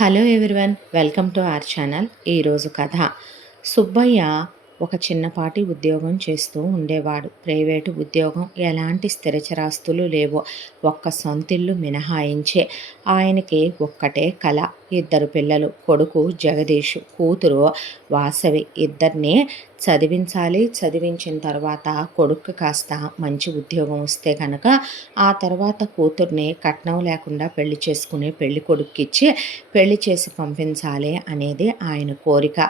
Hello everyone, welcome to our channel. ఈరోజు కథ. సుబ్బయ్య ఒక చిన్నపాటి ఉద్యోగం చేస్తూ ఉండేవాడు. ప్రైవేటు ఉద్యోగం, ఎలాంటి స్థిరచరాస్తులు లేవు, ఒక్క సొంతిల్లు మినహాయించే. ఆయనకి ఒక్కటే కళ, ఇద్దరు పిల్లలు, కొడుకు జగదీషు, కూతురు వాసవి. ఇద్దరిని చదివించాలి. చదివించిన తర్వాత కొడుకు కాస్త మంచి ఉద్యోగం వస్తే కనుక ఆ తర్వాత కూతుర్ని కట్నం లేకుండా పెళ్లి చేసుకుని పెళ్లి కొడుక్కిచ్చి పెళ్లి చేసి పంపించాలి అనేది ఆయన కోరిక.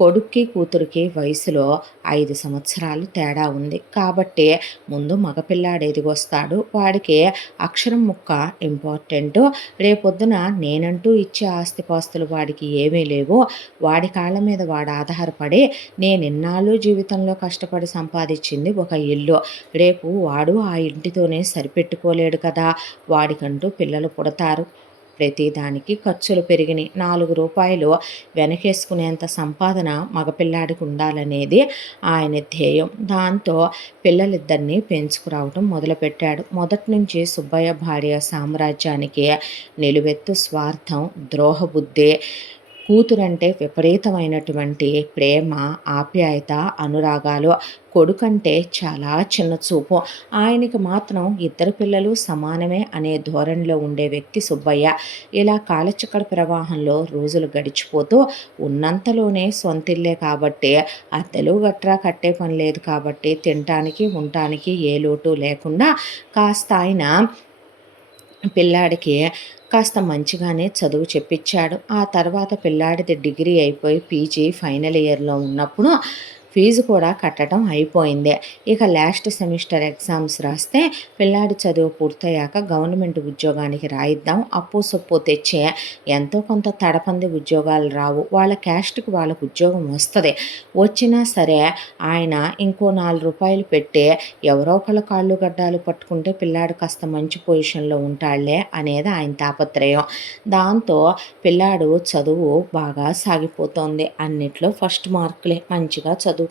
కొడుక్కి కూతురికి వయసులో 5 సంవత్సరాలు తేడా ఉంది కాబట్టి ముందు మగపిల్లాడు ఎదిగొస్తాడు. వాడికి అక్షరం ముక్క ఇంపార్టెంటు. రేపొద్దున నేనంటూ ఇచ్చే ఆస్తిపాస్తులు వాడికి ఏమీ లేవు. వాడి కాళ్ళ మీద వాడు ఆధారపడి నేనిన్నాళ్ళు జీవితంలో కష్టపడి సంపాదించింది ఒక ఇల్లు. రేపు వాడు ఆ ఇంటితోనే సరిపెట్టుకోలేడు కదా. వాడికంటూ పిల్లలు పుడతారు. ప్రతిదానికి ఖర్చులు పెరిగినాయి. 4 రూపాయలు వెనకేసుకునేంత సంపాదన మగపిల్లాడికి ఉండాలనేది ఆయన ధ్యేయం. దాంతో పిల్లలిద్దరినీ పెంచుకురావటం మొదలుపెట్టాడు. మొదటి నుంచి సుబ్బయ్య భార్య సామ్రాజ్యానికి నిలువెత్తు స్వార్థం, ద్రోహబుద్ధి. కూతురంటే విపరీతమైనటువంటి ప్రేమ, ఆప్యాయత, అనురాగాలు. కొడుకంటే చాలా చిన్న చూపు. ఆయనకి మాత్రం ఇద్దరు పిల్లలు సమానమే అనే ధోరణిలో ఉండే వ్యక్తి సుబ్బయ్య. ఇలా కాలచక్ర ప్రవాహంలో రోజులు గడిచిపోతూ ఉన్నంతలోనే సొంతిల్లే కాబట్టి అద్దెలు గట్రా కట్టే పని లేదు కాబట్టి తినటానికి ఉండటానికి ఏ లోటు లేకుండా కాస్త ఆయన పిల్లాడికి కాస్త మంచిగానే చదువు చెప్పించాడు. ఆ తర్వాత పిల్లాడిది డిగ్రీ అయిపోయి పీజీ ఫైనల్ ఇయర్లో ఉన్నప్పుడు ఫీజు కూడా కట్టడం అయిపోయింది. ఇక లాస్ట్ సెమిస్టర్ ఎగ్జామ్స్ రాస్తే పిల్లాడి చదువు పూర్తయ్యాక గవర్నమెంట్ ఉద్యోగానికి రాయిద్దాం, అప్పు సొప్పు తెచ్చే ఎంతో కొంత తడపంది ఉద్యోగాలు రావు, వాళ్ళ క్యాస్ట్కి వాళ్ళకు ఉద్యోగం వస్తుంది. వచ్చినా సరే ఆయన ఇంకో 4 రూపాయలు పెట్టి ఎవరో ఒకళ్ళ కాళ్ళు గడ్డాలు పట్టుకుంటే పిల్లాడు కాస్త మంచి పొజిషన్లో ఉంటాడులే అనేది ఆయన తాపత్రయం. దాంతో పిల్లాడు చదువు బాగా సాగిపోతోంది. అన్నిట్లో ఫస్ట్ మార్కులే, మంచిగా చదువుకుంటున్నాడు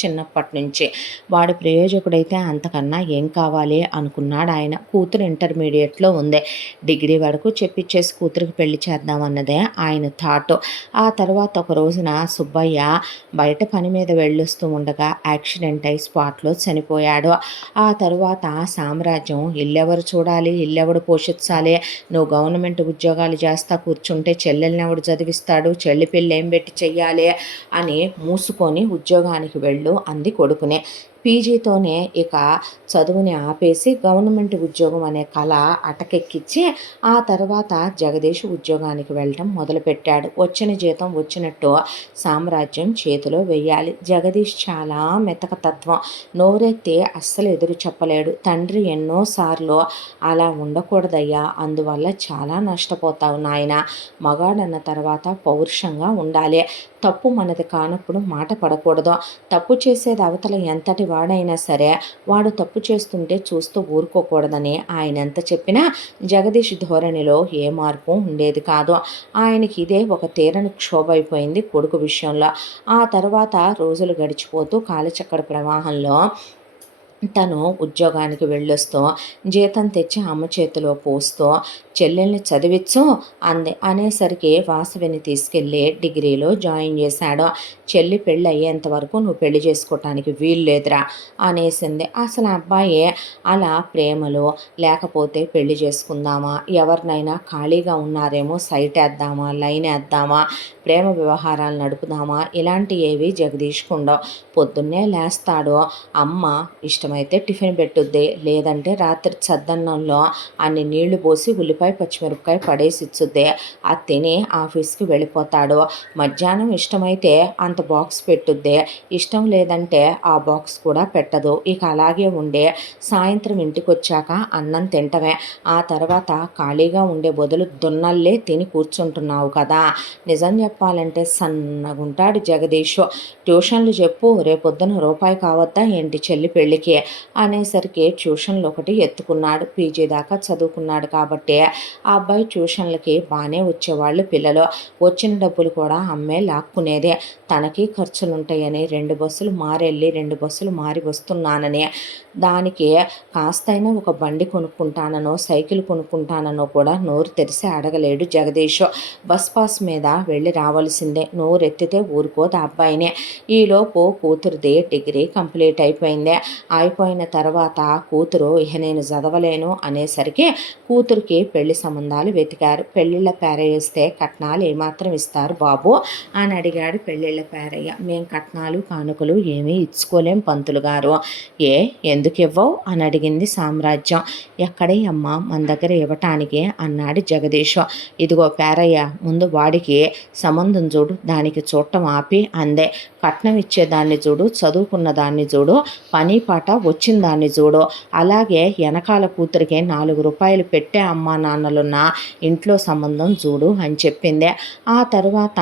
చిన్నప్పటి నుంచి. వాడు ప్రయోజకుడైతే అంతకన్నా ఏం కావాలి అనుకున్నాడు ఆయన. కూతురు ఇంటర్మీడియట్లో ఉంది. డిగ్రీ వరకు చెప్పిచ్చేసి కూతురికి పెళ్లి చేద్దామన్నదే ఆయన థాట్. ఆ తర్వాత ఒక రోజున సుబ్బయ్య బయట పని మీద వెళ్ళొస్తూ ఉండగా యాక్సిడెంట్ అయి స్పాట్లో చనిపోయాడు. ఆ తర్వాత సామ్రాజ్యం ఇల్లెవరు చూడాలి, ఇల్లెవడు పోషించాలి, నువ్వు గవర్నమెంట్ ఉద్యోగాలు చేస్తా కూర్చుంటే చెల్లెల్ని ఎవడు చదివిస్తాడు, చెల్లి పెళ్ళి ఏం పెట్టి చెయ్యాలి అని మూసుకొని ఉద్యోగానికి వెళ్ళు అంది కొడుకునే. పీజీతోనే ఇక చదువుని ఆపేసి గవర్నమెంట్ ఉద్యోగం అనే కళ అటకెక్కించి ఆ తర్వాత జగదీష్ ఉద్యోగానికి వెళ్ళటం మొదలుపెట్టాడు. వచ్చిన జీతం వచ్చినట్టు సామ్రాజ్యం చేతిలో వెయ్యాలి. జగదీష్ చాలా మెతక తత్వం, నోరెత్తి అస్సలు ఎదురు చెప్పలేడు. తండ్రి ఎన్నోసార్లు అలా ఉండకూడదయ్యా, అందువల్ల చాలా నష్టపోతావు నాయన, మగాడన్న తర్వాత పౌరుషంగా ఉండాలి, తప్పు మనది కానప్పుడు మాట పడకూడదు, తప్పు చేసేది అవతల ఎంతటి వాడైనా సరే వాడు తప్పు చేస్తుంటే చూస్తూ ఊరుకోకూడదని ఆయన ఎంత చెప్పినా జగదీష్ ధోరణిలో ఏ మార్పు ఉండేది కాదు. ఆయనకి ఇదే ఒక తీరని క్షోభ అయిపోయింది కొడుకు విషయంలో. ఆ తర్వాత రోజులు గడిచిపోతూ కాలచక్ర ప్రవాహంలో తను ఉద్యోగానికి వెళ్ళొస్తూ జీతం తెచ్చి అమ్మ చేతిలో పోస్తూ చెల్లెల్ని చదివించు అనేసరికి వాసవిని తీసుకెళ్ళి డిగ్రీలో జాయిన్ చేశాడు. చెల్లి పెళ్ళి అయ్యేంత వరకు నువ్వు పెళ్లి చేసుకోవటానికి వీలు లేదురా అనేసింది. అసలు అబ్బాయి అలా ప్రేమలో లేకపోతే పెళ్లి చేసుకుందామా, ఎవరినైనా ఖాళీగా ఉన్నారేమో సైట్ వేద్దామా, లైన్ వేద్దామా, ప్రేమ వ్యవహారాలు నడుపుదామా, ఇలాంటి ఏవి జగదీష్కు ఉండవు. పొద్దున్నే లేస్తాడు, అమ్మ ఇష్టమైతే టిఫిన్ పెట్టుద్ది, లేదంటే రాత్రి చద్దన్నంలో అన్ని నీళ్లు పోసి ఉల్లిపాయ పచ్చిమిరపకాయ పడేసి ఇచ్చుద్ది, అది తిని ఆఫీస్కి వెళ్ళిపోతాడు. మధ్యాహ్నం ఇష్టమైతే అంత బాక్స్ పెట్టుద్ది, ఇష్టం లేదంటే ఆ బాక్స్ కూడా పెట్టదు. ఇక అలాగే ఉండే సాయంత్రం ఇంటికి వచ్చాక అన్నం తింటమే. ఆ తర్వాత ఖాళీగా ఉండే బదులు దున్నల్లే తిని కూర్చుంటున్నావు కదా. నిజం చెప్పాలంటే సన్నగుంటాడు జగదీష్. ట్యూషన్లు చెప్పు, రేపొద్దున రూపాయి కావద్దా ఏంటి చెల్లి పెళ్ళికి అనేసరికి ట్యూషన్లు ఒకటి ఎత్తుకున్నాడు. పీజీ దాకా చదువుకున్నాడు కాబట్టి ఆ అబ్బాయి ట్యూషన్లకి బాగానే వచ్చేవాళ్ళు పిల్లలు. వచ్చిన డబ్బులు కూడా అమ్మే లాక్కునేదే. తనకి ఖర్చులుంటాయని 2 బస్సులు మారెళ్ళి 2 బస్సులు మారి వస్తున్నానని దానికి కాస్తైనా ఒక బండి కొనుక్కుంటాననో సైకిల్ కొనుక్కుంటాననో కూడా నోరు తెరిసి అడగలేడు జగదీష్. బస్ పాస్ మీద వెళ్ళి రావాల్సిందే, నోరెత్తితే ఊరుకోదు ఆ అబ్బాయినే. ఈలోపు కూతురుది డిగ్రీ కంప్లీట్ అయిపోయింది. అయిపోయిన తర్వాత కూతురు ఇహ నేను చదవలేను అనేసరికి కూతురికి పెళ్లి సంబంధాలు వెతికారు. పెళ్ళిళ్ళ పేరేస్తే కట్నాలు ఏమాత్రం ఇస్తారు బాబు అని అడిగాడు పెళ్ళిళ్ళ పేరయ్య. మేము కట్నాలు కానుకలు ఏమీ ఇచ్చుకోలేం పంతులు గారు. ఎందుకు ఇవ్వవు అని అడిగింది సామ్రాజ్యం. ఎక్కడే అమ్మ మన దగ్గర ఇవ్వటానికి అన్నాడు జగదీష్. ఇదిగో పేరయ్య, ముందు వాడికి సంబంధం చూడు, దానికి చూడటం ఆపి అందే. కట్నం ఇచ్చేదాన్ని చూడు, చదువుకున్న దాన్ని చూడు, పని పాట వచ్చిన దాన్ని చూడు, అలాగే వెనకాల కూతురికి 4 రూపాయలు పెట్టే అమ్మా నాన్నలున్న ఇంట్లో సంబంధం చూడు అని చెప్పింది. ఆ తరువాత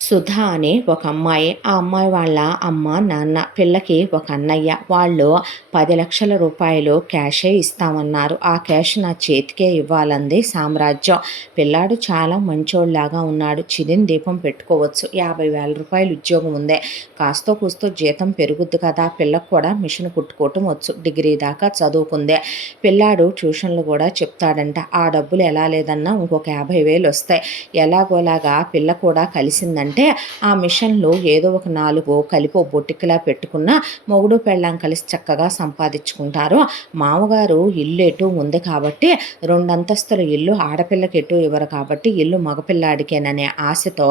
సుధా అని ఒక అమ్మాయి, ఆ అమ్మాయి వాళ్ళ అమ్మ నాన్న, పిల్లకి ఒక అన్నయ్య, వాళ్ళు 10 లక్షల రూపాయలు క్యాషే ఇస్తామన్నారు. ఆ క్యాష్ నా చేతికే ఇవ్వాలంది సామ్రాజ్యం. పిల్లాడు చాలా మంచోళ్ళలాగా ఉన్నాడు, చిదిన దీపం పెట్టుకోవచ్చు, 50,000 రూపాయలు ఉద్యోగం ఉందే, కాస్తో కూస్తో జీతం పెరుగుద్ది కదా, పిల్లకు కూడా మిషన్ కుట్టుకోవటం వచ్చు, డిగ్రీ దాకా చదువుకుందే, పిల్లాడు ట్యూషన్లు కూడా చెప్తాడంట, ఆ డబ్బులు ఎలా లేదన్నా ఇంకొక 50,000 వస్తాయి, ఎలాగోలాగా పిల్ల కూడా కలిసిందంటే ఆ మిషన్లో ఏదో ఒక 4 కలిపి బొట్టికిలా పెట్టుకున్న మొగుడు పెళ్ళాం కలిసి చక్కగా సంపాదించుకుంటారు. మామగారు ఇల్లు ఎటు ఉంది కాబట్టి 2 అంతస్తుల ఇల్లు ఆడపిల్లకి ఎటు ఇవ్వరు కాబట్టి ఇల్లు మగపిల్లాడికేననే ఆశతో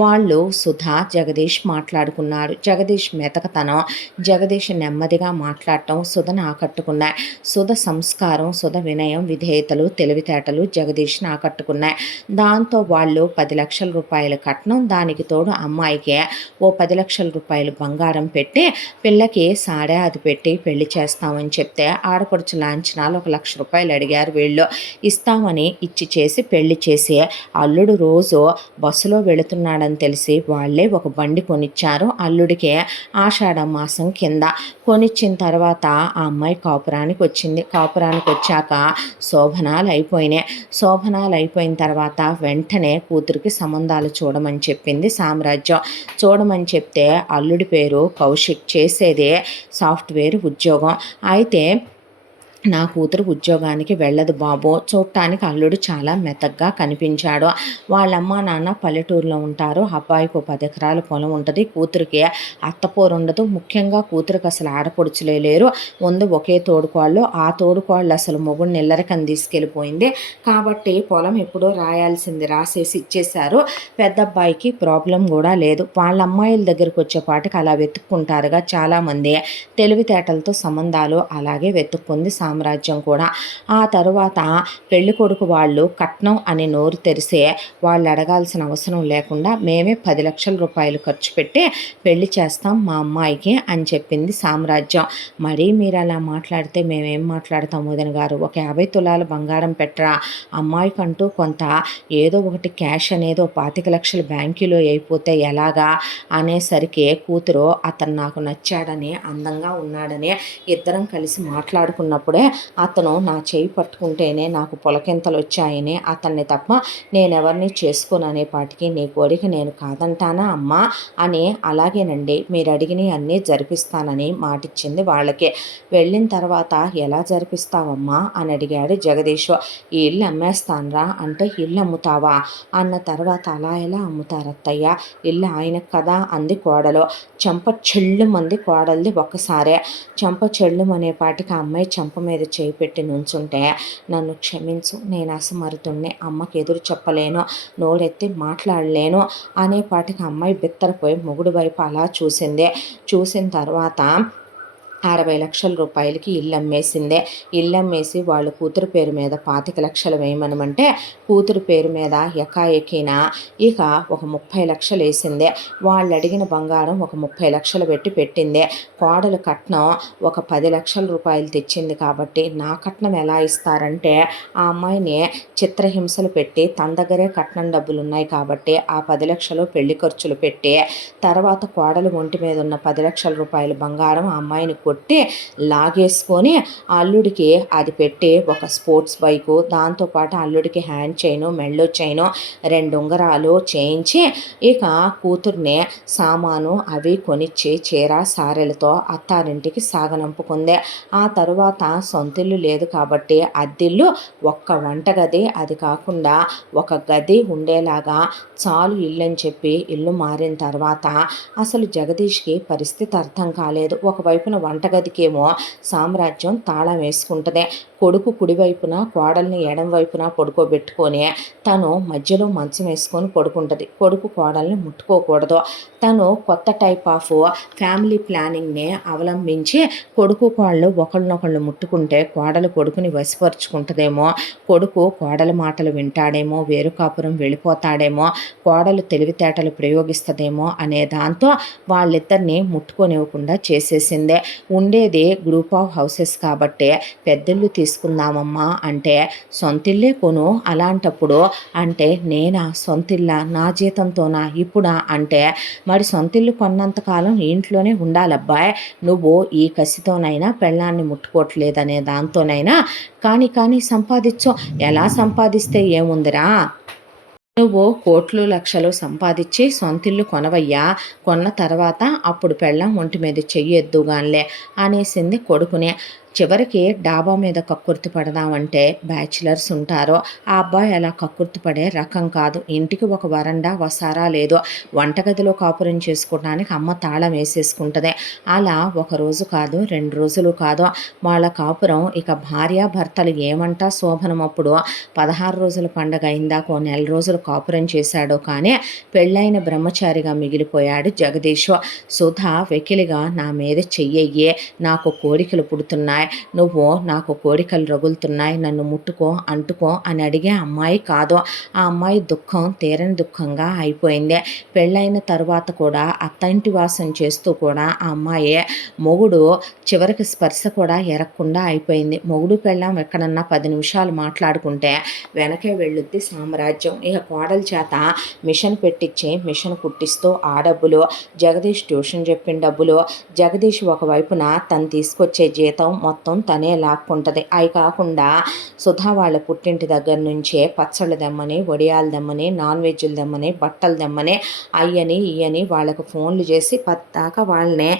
వాళ్ళు సుధా జగదీష్ మాట్లాడుకున్నారు. జగదీష్ మెతకతనం, జగదీష్ నెమ్మదిగా మాట్లాడటం సుధను ఆకట్టుకున్నాయి. సుధ సంస్కారం, సుధ వినయం, విధేయతలు, తెలివితేటలు జగదీష్ని ఆకట్టుకున్నాయి. దాంతో వాళ్ళు 10 లక్షల రూపాయల కట్నం, దానికి తోడు అమ్మాయికి ఓ 10 లక్షల రూపాయలు బంగారం పెట్టి పిల్లకి సాడే అది పెట్టి పెళ్లి చేస్తామని చెప్తే ఆడపడుచు లాంఛనాలు 1 లక్ష రూపాయలు అడిగారు వీళ్ళు. ఇస్తామని ఇచ్చి చేసి పెళ్లి చేసి అల్లుడు రోజు బస్సులో వెళుతున్నాడని తెలిసి వాళ్ళే ఒక బండి కొనిచ్చారు అల్లుడికి. ఆషాఢ మాసం కింద కొనిచ్చిన తర్వాత ఆ అమ్మాయి కాపురానికి వచ్చింది. కాపురానికి వచ్చాక శోభనాలు అయిపోయినాయి. శోభనాలు అయిపోయిన తర్వాత వెంటనే కూతురికి సంబంధాలు చూడమని చెప్పింది సామ్రాజ్యం. చూడమని చెప్తే అల్లుడి పేరు కౌశిక్, చేసేదే సాఫ్ట్వేర్ ఉద్యోగం. అయితే నా కూతురు ఉద్యోగానికి వెళ్ళదు బాబు, చూడటానికి అల్లుడు చాలా మెతగ్గా కనిపించాడు, వాళ్ళమ్మ నాన్న పల్లెటూరులో ఉంటారు, అబ్బాయికి 10 ఎకరాల పొలం ఉంటుంది, కూతురికి అత్తపోరు ఉండదు, ముఖ్యంగా కూతురికి అసలు ఆడపడుచులే లేరు, ఉంది ఒకే తోడుకోళ్ళు, ఆ తోడుకోళ్ళు అసలు మొగుడిని ఇల్లరికని తీసుకెళ్ళిపోయింది కాబట్టి పొలం ఎప్పుడో రాయాల్సింది రాసేసి ఇచ్చేశారు. పెద్ద అబ్బాయికి ప్రాబ్లం కూడా లేదు. వాళ్ళ అమ్మాయిల దగ్గరికి వచ్చేపాటికి అలా వెతుక్కుంటారుగా చాలామంది, తెలివితేటలతో సంబంధాలు అలాగే వెతుక్కుంది సామ్రాజ్యం కూడా. ఆ తరువాత పెళ్లి కొడుకు వాళ్ళు కట్నం అని నోరు తెరిసే వాళ్ళు అడగాల్సిన అవసరం లేకుండా మేమే 10 లక్షల రూపాయలు ఖర్చు పెట్టి పెళ్లి చేస్తాం మా అమ్మాయికి అని చెప్పింది సామ్రాజ్యం. మరీ మీరు అలా మాట్లాడితే మేమేం మాట్లాడతాం వదిన గారు, ఒక 50 తులాల బంగారం పెట్టరా, అమ్మాయికంటూ కొంత ఏదో ఒకటి క్యాష్ అనేది 25 లక్షలు బ్యాంకులో అయిపోతే ఎలాగా అనేసరికి కూతురు అతను నాకు నచ్చాడని, అందంగా ఉన్నాడని ఇద్దరం కలిసి మాట్లాడుకున్నప్పుడే అతను నా చేయి పట్టుకుంటేనే నాకు పొలకింతలు వచ్చాయని, అతన్ని తప్ప నేనెవరిని చేసుకోననే పాటికి నీ కోరిక నేను కాదంటానా అమ్మా అని, అలాగేనండి మీరు అడిగినవి అన్నీ జరిపిస్తానని మాటిచ్చింది వాళ్ళకి. వెళ్ళిన తర్వాత ఎలా జరిపిస్తావమ్మా అని అడిగాడు జగదీష్. ఈ ఇల్లు అమ్మేస్తానరా అంటే ఇల్లు అమ్ముతావా అన్న తర్వాత అలా ఎలా అమ్ముతారత్తయ్య, ఇల్లు ఆయనకు కదా అంది కోడలు. చెంప చెల్లుమంది కోడలిది ఒక్కసారే. చెంప చెల్లుమనే పాటికి ఆ అమ్మాయి చెంప మీద చేయి పెట్టి నుంచుంటే, నన్ను క్షమించు, నేను అసమర్థుణ్ణి, అమ్మకి ఎదురు చెప్పలేను, నోరెత్తి మాట్లాడలేను అనేపాటికి అమ్మాయి బిత్తరపోయి మొగుడు వైపు అలా చూసింది. చూసిన తర్వాత 60 లక్షల రూపాయలకి ఇల్లు అమ్మేసిందే. ఇల్లు అమ్మేసి వాళ్ళ కూతురు పేరు మీద 25 లక్షలు వేయమనమంటే కూతురు పేరు మీద ఎకాఎకిన ఇక ఒక 30 లక్షలు వేసిందే. వాళ్ళు అడిగిన బంగారం ఒక 30 లక్షలు పెట్టి పెట్టిందే. కోడలు కట్నం ఒక 10 లక్షల రూపాయలు తెచ్చింది కాబట్టి నా కట్నం ఎలా ఇస్తారంటే ఆ అమ్మాయిని చిత్రహింసలు పెట్టి తన దగ్గరే కట్నం డబ్బులు ఉన్నాయి కాబట్టి ఆ 10 లక్షలు పెళ్లి ఖర్చులు పెట్టి తర్వాత కోడలు ఒంటి మీద ఉన్న 10 లక్షల రూపాయల బంగారం ఆ అమ్మాయిని కొట్టి లాగేసుకొని అల్లుడికి అది పెట్టి ఒక స్పోర్ట్స్ బైకు, దాంతోపాటు అల్లుడికి హ్యాండ్ చైను, మెళ్ళో చైను, 2 ఉంగరాలు చేయించి ఇక కూతుర్ని సామాను అవి కొనిచ్చి చీర సారెలతో అత్తారింటికి సాగనంపుకుంది. ఆ తరువాత సొంతిల్లు లేదు కాబట్టి అద్దిల్లు ఒక్క వంటగది, అది కాకుండా ఒక గది ఉండేలాగా చాలు ఇల్లని చెప్పి ఇల్లు మారిన తర్వాత అసలు జగదీష్కి పరిస్థితి అర్థం కాలేదు. ఒకవైపున వంటగదికేమో సామ్రాజ్యం తాళం వేసుకుంటుంది. కొడుకు కుడివైపున, కోడల్ని ఎడం వైపున పడుకోబెట్టుకొని తను మధ్యలో మంచం వేసుకొని పడుకుంటుంది. కొడుకు కోడల్ని ముట్టుకోకూడదు. తను కొత్త టైప్ ఆఫ్ ఫ్యామిలీ ప్లానింగ్ని అవలంబించి కొడుకు కోడలు ఒకళ్ళనొకళ్ళు ముట్టుకుంటే కోడలు కొడుకుని వశపరుచుకుంటుందేమో, కొడుకు కోడల మాటలు వింటాడేమో, వేరు కాపురం వెళ్ళిపోతాడేమో, కోడలు తెలివితేటలు ప్రయోగిస్తుందేమో అనే దాంతో వాళ్ళిద్దరిని ముట్టుకొనివ్వకుండా చేసేసిందే. ఉండేది గ్రూప్ ఆఫ్ హౌసెస్ కాబట్టి పెద్దిల్లు తీసుకుందామమ్మా అంటే సొంతిల్లే కొను, అలాంటప్పుడు అంటే నేనా సొంతిల్లా, నా జీతంతోనా ఇప్పుడా అంటే మరి సొంతిల్లు కొన్నంతకాలం ఇంట్లోనే ఉండాలబ్బాయ్, నువ్వు ఈ కసితోనైనా పెళ్ళాన్ని ముట్టుకోవట్లేదనే దాంతోనైనా కానీ సంపాదించు, ఎలా సంపాదిస్తే ఏముందిరా, నువ్వు కోట్లు లక్షలు సంపాదించి సొంతిల్లు కొనవయ్యా, కొన్న తర్వాత అప్పుడు పెళ్ళాం ఒంటి మీద చెయ్యొద్దుగానిలే అనేసింది కొడుకునే. చివరికి డాబా మీద కక్కుర్తి పడదామంటే బ్యాచిలర్స్ ఉంటారు. ఆ అబ్బాయి అలా కక్కుర్తి పడే రకం కాదు. ఇంటికి ఒక వరండా వసారా లేదు. వంటగదిలో కాపురం చేసుకోవడానికి అమ్మ తాళం వేసేసుకుంటుంది. అలా ఒకరోజు కాదు, 2 రోజులు కాదు, వాళ్ళ కాపురం ఇక భార్యాభర్తలు ఏమంటా శోభనం అప్పుడు 16 రోజుల పండగ అయిందాకో నెల రోజులు కాపురం చేశాడో కానీ పెళ్ళైన బ్రహ్మచారిగా మిగిలిపోయాడు జగదీష్. సుధా వెకిలిగా నా మీద చెయ్యయ్యే, నాకు కోరికలు పుడుతున్నాయి, నువ్వు నాకు కోరికలు రగులుతున్నాయి, నన్ను ముట్టుకో అంటుకో అని అడిగే అమ్మాయి కాదు. ఆ అమ్మాయి దుఃఖం తీరని దుఃఖంగా అయిపోయింది. పెళ్ళైన తర్వాత కూడా అత్తంటి వాసం చేస్తూ కూడా ఆ అమ్మాయి మొగుడు చివరికి స్పర్శ కూడా ఎరగకుండా అయిపోయింది. మొగుడు పెళ్ళాం ఎక్కడన్నా 10 నిమిషాలు మాట్లాడుకుంటే వెనకే వెళ్ళుద్ది సామ్రాజ్యం. ఇక కోడల చేత మిషన్ పెట్టించి మిషన్ కుట్టిస్తూ ఆ డబ్బులు, జగదీష్ ట్యూషన్ చెప్పిన డబ్బులు, జగదీష్ ఒకవైపున తను తీసుకొచ్చే జీతం మొత్తం తనే లాక్కుంటుంది. అవి కాకుండా సుధా వాళ్ళ పుట్టింటి దగ్గర నుంచే పచ్చళ్ళు దెమ్మని, వడియాలు దెమ్మని, నాన్ వెజ్లు దెమ్మని, బట్టలు దెమ్మని, అయ్యని ఇయ్యని వాళ్ళకు ఫోన్లు చేసి పద్దాకా వాళ్ళనే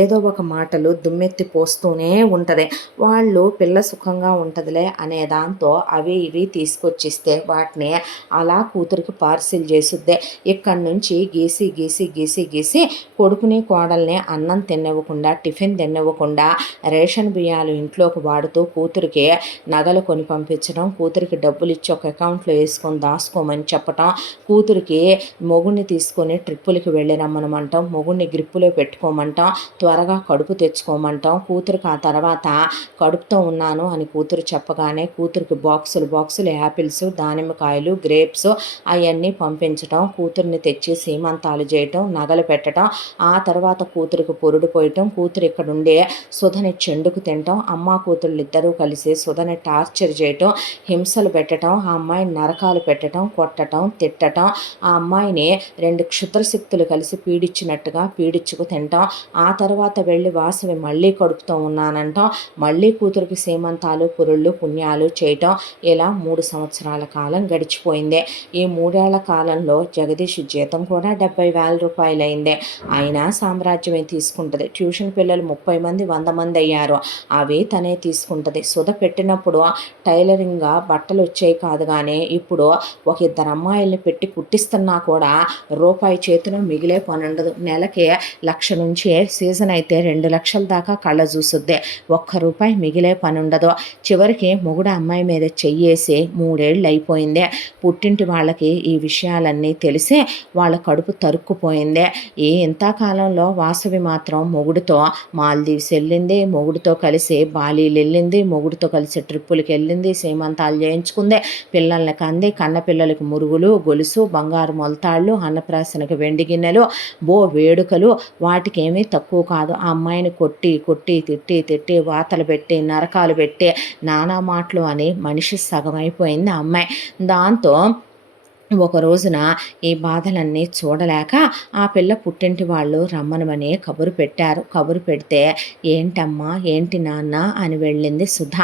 ఏదో ఒక మాటలు దుమ్మెత్తి పోస్తూనే ఉంటుంది. వాళ్ళు పిల్ల సుఖంగా ఉంటుందిలే అనే దాంతో అవి ఇవి తీసుకొచ్చిస్తే వాటిని అలా కూతురికి పార్సిల్ చేసుద్దే. ఇక్కడి నుంచి గీసి గీసి గీసి గీసి కొడుకుని కోడల్ని అన్నం తినివ్వకుండా, టిఫిన్ తినివ్వకుండా, రేషన్ బియ్యాలు ఇంట్లోకి వాడుతూ కూతురికి నగలు కొని పంపించడం, కూతురికి డబ్బులు ఇచ్చి ఒక అకౌంట్లో వేసుకొని దాచుకోమని చెప్పటం, కూతురికి మొగుడిని తీసుకొని ట్రిప్పులకి వెళ్ళి రమ్మనమంటాం, మొగుడిని గ్రిప్పులో పెట్టుకోమంటాం, త్వరగా కడుపు తెచ్చుకోమంటాం. కూతురికి ఆ తర్వాత కడుపుతో ఉన్నాను అని కూతురు చెప్పగానే కూతురికి బాక్సులు యాపిల్స్, దానిమ్మకాయలు, గ్రేప్స్ అవన్నీ పంపించటం, కూతుర్ని తెచ్చి సీమంతాలు చేయటం, నగలు పెట్టడం, ఆ తర్వాత కూతురికి పొరుడు పోయటం, కూతురు ఇక్కడ ఉండే సుధని చెండుకు తినటం, అమ్మ కూతుళ్ళు ఇద్దరూ కలిసి సుధని టార్చర్ చేయటం, హింసలు పెట్టడం, ఆ అమ్మాయిని నరకాలు పెట్టడం, కొట్టడం, తిట్టడం, ఆ అమ్మాయిని 2 క్షుద్రశక్తులు కలిసి పీడించినట్టుగా పీడించుకు తినటం, ఆ తర్వాత వెళ్ళి వాసవి మళ్ళీ కడుపుతో ఉన్నానంటాం, మళ్ళీ కూతురికి సీమంతాలు, పురుళ్ళు, పుణ్యాలు చేయటం. ఇలా 3 సంవత్సరాల కాలం గడిచిపోయింది. ఈ 3 ఏళ్ల కాలంలో జగదీష్ జీతం కూడా 70,000 రూపాయలైంది. అయినా సామ్రాజ్యమే తీసుకుంటుంది. ట్యూషన్ పిల్లలు 30 మంది 100 మంది అయ్యారు, అవి తనే తీసుకుంటుంది. సుధ పెట్టినప్పుడు టైలరింగ్గా బట్టలు వచ్చాయి కాదు, కానీ ఇప్పుడు ఒక 2 అమ్మాయిల్ని పెట్టి కుట్టిస్తున్నా కూడా రూపాయి చేతిలో మిగిలే పని ఉండదు. నెలకి 1,00,000 నుంచి సీజన్ అయితే 2 లక్షల దాకా కళ్ళ చూసుద్ది, ₹1 మిగిలే పని ఉండదు. చివరికి మొగుడు అమ్మాయి మీద చెయ్యేసి 3 ఏళ్ళు అయిపోయింది. పుట్టింటి వాళ్ళకి ఈ విషయాలన్నీ తెలిసి వాళ్ళ కడుపు తరుక్కుపోయింది. ఇంతకాలంలో వాసవి మాత్రం మొగుడుతో మాల్దీవ్స్ వెళ్ళింది, మొగుడుతో కలిసి బాలీలు వెళ్ళింది, మొగుడుతో కలిసి ట్రిప్పులకి వెళ్ళింది, సీమంతాలు చేయించుకుంది, పిల్లల్ని కంది, కన్న పిల్లలకి మురుగులు, గొలుసు, బంగారు మొలతాళ్ళు, అన్నప్రాసనకు వెండి గిన్నెలు, వేడుకలు, వాటికేమీ తక్కువ కాదు. ఆ అమ్మాయిని కొట్టి కొట్టి తిట్టి తిట్టి వాతలు పెట్టి నరకాలు పెట్టి నానా మాటలు అని మనిషి సగమైపోయింది ఆ అమ్మాయి. దాంతో ఒక రోజున ఈ బాధలన్నీ చూడలేక ఆ పిల్ల పుట్టింటి వాళ్ళు రమ్మనమని కబురు పెట్టారు. కబురు పెడితే ఏంటమ్మా ఏంటి నాన్న అని వెళ్ళింది సుధ.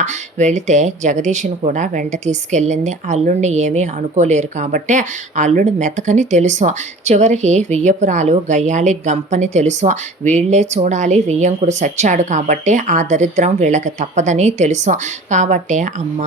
వెళితే జగదీష్ను కూడా వెంట తీసుకెళ్ళింది. అల్లుడిని ఏమీ అనుకోలేరు కాబట్టే అల్లుడు మెతకని తెలుసు. చివరికి వియ్యపురాలు గయ్యాళి గంపని తెలుసు. వీళ్ళే చూడాలి, వియ్యంకుడు సచ్చాడు కాబట్టి ఆ దరిద్రం వీళ్ళకి తప్పదని తెలుసు. కాబట్టే అమ్మ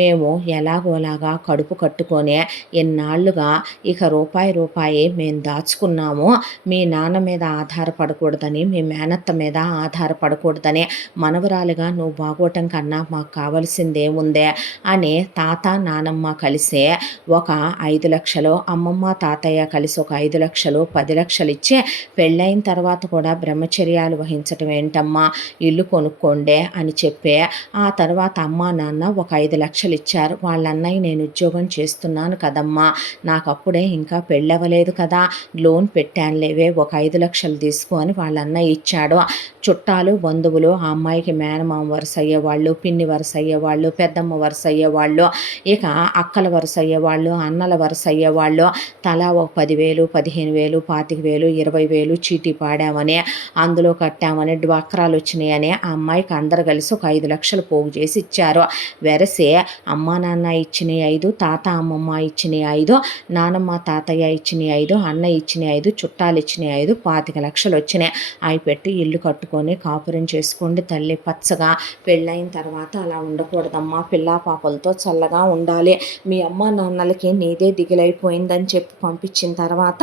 మేము ఎలాగోలాగా కడుపు కట్టుకొని ఎన్నాళ్ళుగా ఇక రూపాయి మేము దాచుకున్నాము. మీ నాన్న మీద ఆధారపడకూడదని, మీ మేనత్త మీద ఆధారపడకూడదని, మనవరాలుగా నువ్వు బాగోటం కన్నా మాకు కావాల్సిందేముందే అని తాత నానమ్మ కలిసే ఒక 5,00,000, అమ్మమ్మ తాతయ్య కలిసి ఒక 5,00,000, 10,00,000 ఇచ్చి పెళ్ళైన తర్వాత కూడా బ్రహ్మచర్యాలు వహించటం ఏంటమ్మా, ఇల్లు కొనుక్కోండే అని చెప్పి ఆ తర్వాత అమ్మ నాన్న ఒక 5,00,000 ఇచ్చారు. వాళ్ళ అన్నయ్య నేను ఉద్యోగం చేస్తున్నాను కదమ్మా, నాకు అప్పుడే ఇంకా పెళ్ళవలేదు కదా, లోన్ పెట్టానులేవే ఒక 5,00,000 తీసుకో అని వాళ్ళ అన్నయ్య ఇచ్చాడు. చుట్టాలు బంధువులు ఆ అమ్మాయికి మేనమామ వరుస అయ్యేవాళ్ళు, పిన్ని వరుస అయ్యేవాళ్ళు, పెద్దమ్మ వరుస అయ్యేవాళ్ళు, ఇక అక్కల వరుస అయ్యేవాళ్ళు, అన్నల వరుస అయ్యేవాళ్ళు తలా ఒక 10,000, 15,000, 25,000, 20,000 చీటీ పాడామని, అందులో కట్టామని, డ్వాక్రాలు వచ్చినాయని ఆ అమ్మాయికి అందరు కలిసి ఒక 5,00,000 పోగు చేసి ఇచ్చారు. వెరసే అమ్మా నాన్న ఇచ్చిన 5, తాత అమ్మమ్మ ఇచ్చిన 5, నానమ్మ తాతయ్య ఇచ్చిన 5, అన్న ఇచ్చిన 5, చుట్టాలు ఇచ్చిన 5, 25,00,000 వచ్చినాయి. అవి పెట్టి ఇల్లు కట్టుకొని కాపురం చేసుకోండి తల్లి, పచ్చగా. పెళ్ళైన తర్వాత అలా ఉండకూడదమ్మా, పిల్లా పాపలతో చల్లగా ఉండాలి, మీ అమ్మ నాన్నలకి నీదే దిగులైపోయిందని చెప్పి పంపించిన తర్వాత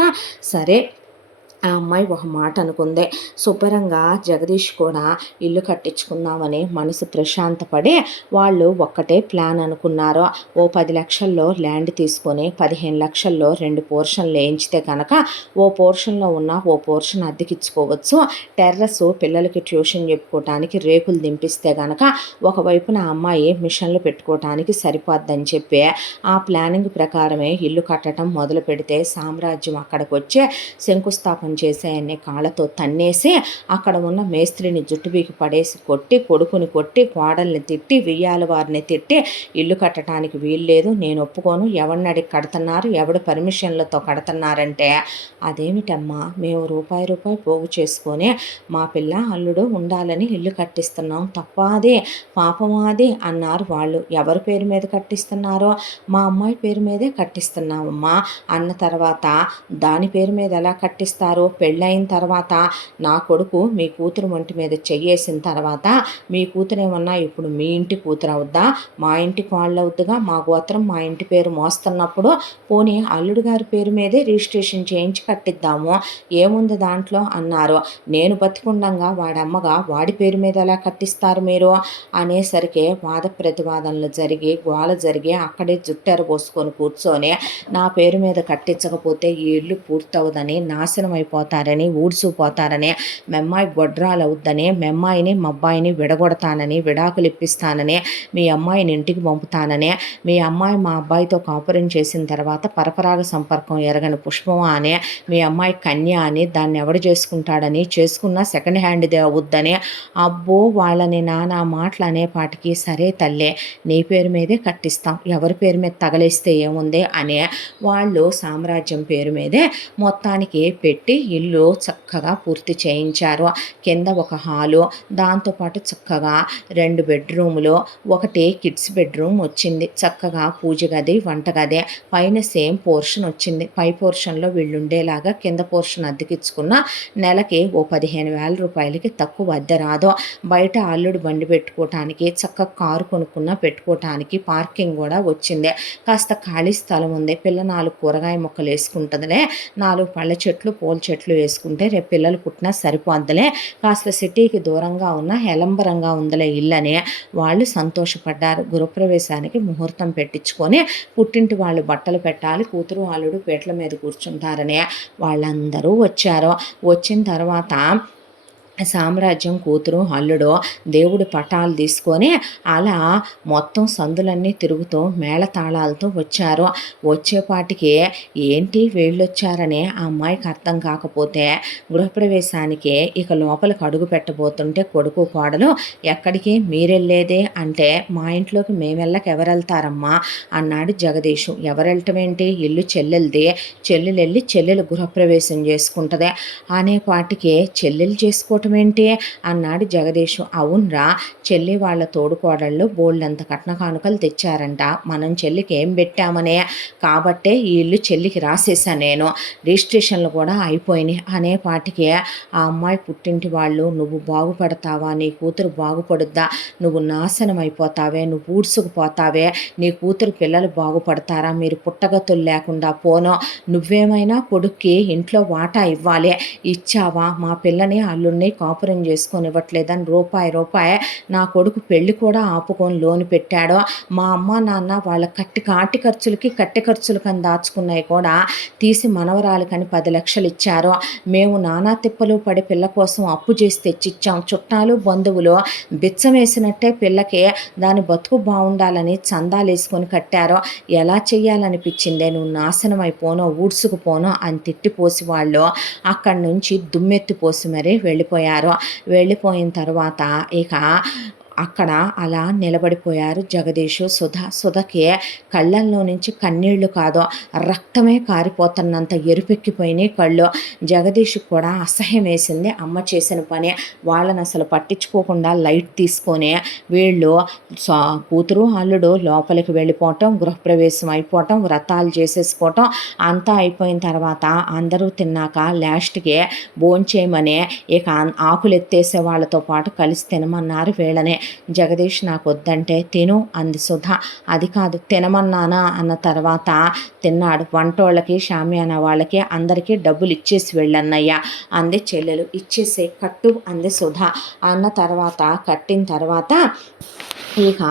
సరే ఆ అమ్మాయి ఒక మాట అనుకుంది. శుభ్రంగా జగదీష్ కూడా ఇల్లు కట్టించుకుందామని మనసు ప్రశాంతపడి వాళ్ళు ఒక్కటే ప్లాన్ అనుకున్నారు. ఓ 10,00,000లో ల్యాండ్ తీసుకొని 15,00,000లో 2 పోర్షన్లు వేయించితే కనుక ఓ పోర్షన్లో ఉన్న ఓ పోర్షన్ అద్దెకిచ్చుకోవచ్చు. టెర్రస్ పిల్లలకి ట్యూషన్ చెప్పుకోవటానికి రేకులు దింపిస్తే కనుక ఒకవైపున ఆ అమ్మాయి మిషన్లు పెట్టుకోవటానికి సరిపోద్దని చెప్పి ఆ ప్లానింగ్ ప్రకారమే ఇల్లు కట్టడం మొదలు పెడితే సామ్రాజ్యం అక్కడికి వచ్చి శంకుస్థాపన చేసేయన్ని కాళ్ళతో తన్నేసి అక్కడ ఉన్న మేస్త్రిని జుట్టుబీకి పడేసి కొట్టి, కొడుకుని కొట్టి, కోడల్ని తిట్టి, వియ్యాల వారిని తిట్టి ఇల్లు కట్టడానికి వీల్లేదు, నేను ఒప్పుకోను, ఎవరిని అడిగి కడుతున్నారు, ఎవడు పర్మిషన్లతో కడుతున్నారంటే అదేమిటమ్మా మేము రూపాయి పోగు చేసుకొని మా పిల్ల అల్లుడు ఉండాలని ఇల్లు కట్టిస్తున్నాం, తప్పాది పాపమాది అన్నారు వాళ్ళు. ఎవరి పేరు మీద కట్టిస్తున్నారో మా అమ్మాయి పేరు మీదే కట్టిస్తున్నామమ్మా అన్న తర్వాత దాని పేరు మీద ఎలా కట్టిస్తారు, పెళ్ళైన తర్వాత నా కొడుకు మీ కూతురు ఒంటి మీద చెయ్యేసిన తర్వాత మీ కూతురు ఏమన్నా ఇప్పుడు మీ ఇంటి కూతురు అవుద్దా, మా ఇంటి కోళ్ళు అవుద్దుగా, మా గోత్రం మా ఇంటి పేరు మోస్తున్నప్పుడు పోనీ అల్లుడు గారి పేరు మీదే రిజిస్ట్రేషన్ చేయించి కట్టిద్దాము, ఏముంది దాంట్లో అన్నారు. నేను బతికుండంగా వాడమ్మగా వాడి పేరు మీద ఎలా కట్టిస్తారు మీరు అనేసరికి వాద ప్రతివాదనలు జరిగి గోల జరిగి అక్కడే జుట్టెర పోసుకొని కూర్చొని నా పేరు మీద కట్టించకపోతే ఈ ఇల్లు పూర్తవుదని, నాశనం అయిపోతారని, ఊడ్చిపోతారని, మెమ్మాయి గొడ్రాలు అవుద్దని, మెమ్మాయిని మబ్బాయిని విడగొడతానని, విడాకులు ఇప్పిస్తానని, మీ అమ్మాయిని ఇంటికి పంపుతానని, మీ అమ్మాయి మా అబ్బాయితో కాపురం చేసిన తర్వాత పరపరాగ సంపర్కం ఎరగని పుష్పమా అని, మీ అమ్మాయి కన్య అని, దాన్ని ఎవడు చేసుకుంటాడని, చేసుకున్న సెకండ్ హ్యాండ్దే అవుద్దని, అబ్బో వాళ్ళని నానా మాటలు అనేపాటికి సరే తల్లే నీ పేరు మీదే కట్టిస్తాం, ఎవరి పేరు మీద తగలేస్తే ఏముంది అని వాళ్ళు సామ్రాజ్యం పేరు మీదే మొత్తానికి పెట్టి ఇల్లు చక్కగా పూర్తి చేయించారు. కింద ఒక హాలు, దాంతోపాటు చక్కగా 2 బెడ్రూములు, ఒకటి కిడ్స్ బెడ్రూమ్ వచ్చింది, చక్కగా పూజ గది, వంటగది, పైన సేమ్ పోర్షన్ వచ్చింది. పై పోర్షన్లో వీళ్ళు ఉండేలాగా కింద పోర్షన్ అద్దెకిచ్చుకున్న నెలకి ఓ 15,000 రూపాయలకి తక్కువ అద్దె రాదు. బయట అల్లుడు బండి పెట్టుకోవటానికి, చక్కగా కారు కొనుక్కున్న పెట్టుకోవటానికి పార్కింగ్ కూడా వచ్చింది. కాస్త ఖాళీ స్థలం ఉంది, పిల్ల 4 కూరగాయ మొక్కలు వేసుకుంటుందిలే, 4 పళ్ళ చెట్లు పూల చెట్లు వేసుకుంటే రేపు పిల్లలు పుట్టినా సరిపోద్దులే, కాస్త సిటీకి దూరంగా ఉన్న హెలంబరంగా ఉందలే ఇల్లని వాళ్ళు సంతోషపడ్డారు. గృహప్రవేశానికి ముహూర్తం పెట్టించుకొని పుట్టింటి వాళ్ళు బట్టలు పెట్టాలి, కూతురు అల్లుడు పీటల మీద కూర్చుంటారని వాళ్ళందరూ వచ్చారు. వచ్చిన తర్వాత సామ్రాజ్యం కూతురు అల్లుడు దేవుడి పటాలు తీసుకొని అలా మొత్తం సందులన్నీ తిరుగుతూ మేళతాళాలతో వచ్చారు. వచ్చేపాటికి ఏంటి వీళ్ళొచ్చారని ఆ అమ్మాయికి అర్థం కాకపోతే గృహప్రవేశానికి ఇక లోపలికి అడుగు పెట్టబోతుంటే కొడుకు కోడలు ఎక్కడికి మీరెళ్ళేదే అంటే మా ఇంట్లోకి మేమెళ్ళకి ఎవరెళ్తారమ్మా అన్నాడు జగదీషు. ఎవరెళ్ళటం ఏంటి, ఇల్లు చెల్లెలది, చెల్లెలెళ్ళి చెల్లెలు గృహప్రవేశం చేసుకుంటుంది అనేపాటికి చెల్లెలు చేసుకోవటం ఏంటి అన్నాడు జగదీషు. అవునరా, చెల్లి వాళ్ళ తోడుకోడళ్ళు బోల్డంత కట్న కానుకలు తెచ్చారంట, మనం చెల్లికి ఏం పెట్టామనే కాబట్టే ఈ ఇల్లు చెల్లికి రాసేసా, నేను రిజిస్ట్రేషన్లు కూడా అయిపోయినాయి అనేపాటికి ఆ అమ్మాయి పుట్టింటి వాళ్ళు నువ్వు బాగుపడతావా, నీ కూతురు బాగుపడుద్దా, నువ్వు నాశనం అయిపోతావే, నువ్వు ఊడ్చుకుపోతావే, నీ కూతురు పిల్లలు బాగుపడతారా, మీరు పుట్టగతులు లేకుండా పోను, నువ్వేమైనా కొడుక్కి ఇంట్లో వాటా ఇవ్వాలి, ఇచ్చావా, మా పిల్లని అల్లుడిని కాపురం చేసుకొని ఇవ్వట్లేదని రూపాయి నా కొడుకు పెళ్లి కూడా ఆపుకొని లోను పెట్టాడో, మా అమ్మ నాన్న వాళ్ళ కాటి ఖర్చులకి కట్టె ఖర్చులకి అని దాచుకున్నాయి కూడా తీసి మనవరాలకని 10 లక్షలు ఇచ్చారు. మేము నానా తిప్పలు పడి పిల్ల కోసం అప్పు చేసి తెచ్చిచ్చాం. చుట్టాలు బంధువులు బిచ్చం వేసినట్టే పిల్లకి దాని బతుకు బాగుండాలని చందాలు వేసుకొని కట్టారో, ఎలా చెయ్యాలనిపించిందే, నువ్వు నాశనం అయిపోనో ఊడ్చుకుపోనో అని తిట్టిపోసి వాళ్ళు అక్కడి నుంచి దుమ్మెత్తిపోసి మరీ వెళ్ళిపోయారు. వెళ్ళిపోయిన తర్వాత ఇక అక్కడ అలా నిలబడిపోయారు జగదీషు, సుధకి కళ్ళల్లో నుంచి కన్నీళ్లు కాదు రక్తమే కారిపోతున్నంత ఎరుపెక్కిపోయినాయి కళ్ళు. జగదీషు కూడా అసహ్యం వేసింది అమ్మ చేసిన పని. వాళ్ళని అసలు పట్టించుకోకుండా లైట్ తీసుకొని వీళ్ళు కూతురు అల్లుడు లోపలికి వెళ్ళిపోవటం, గృహప్రవేశం అయిపోవటం, వ్రతాలు చేసేసుకోవటం అంతా అయిపోయిన తర్వాత అందరూ తిన్నాక లాస్ట్కి భోంచేయమని ఇక ఆకులు ఎత్తేసే వాళ్ళతో పాటు కలిసి తినమన్నారు వీళ్ళని. జగదీష్ నాకు వద్దంటే తిను అంది సుధ. అది కాదు తినమన్నానా అన్న తర్వాత తిన్నాడు. వంటోళ్ళకి షామియానా వాళ్ళకి అందరికీ డబ్బులు ఇచ్చేసి వెళ్ళన్నయ్యా అంది చెల్లెలు. ఇచ్చేసే కట్టు అంది సుధ. అన్న తర్వాత కట్టిన తర్వాత ఇక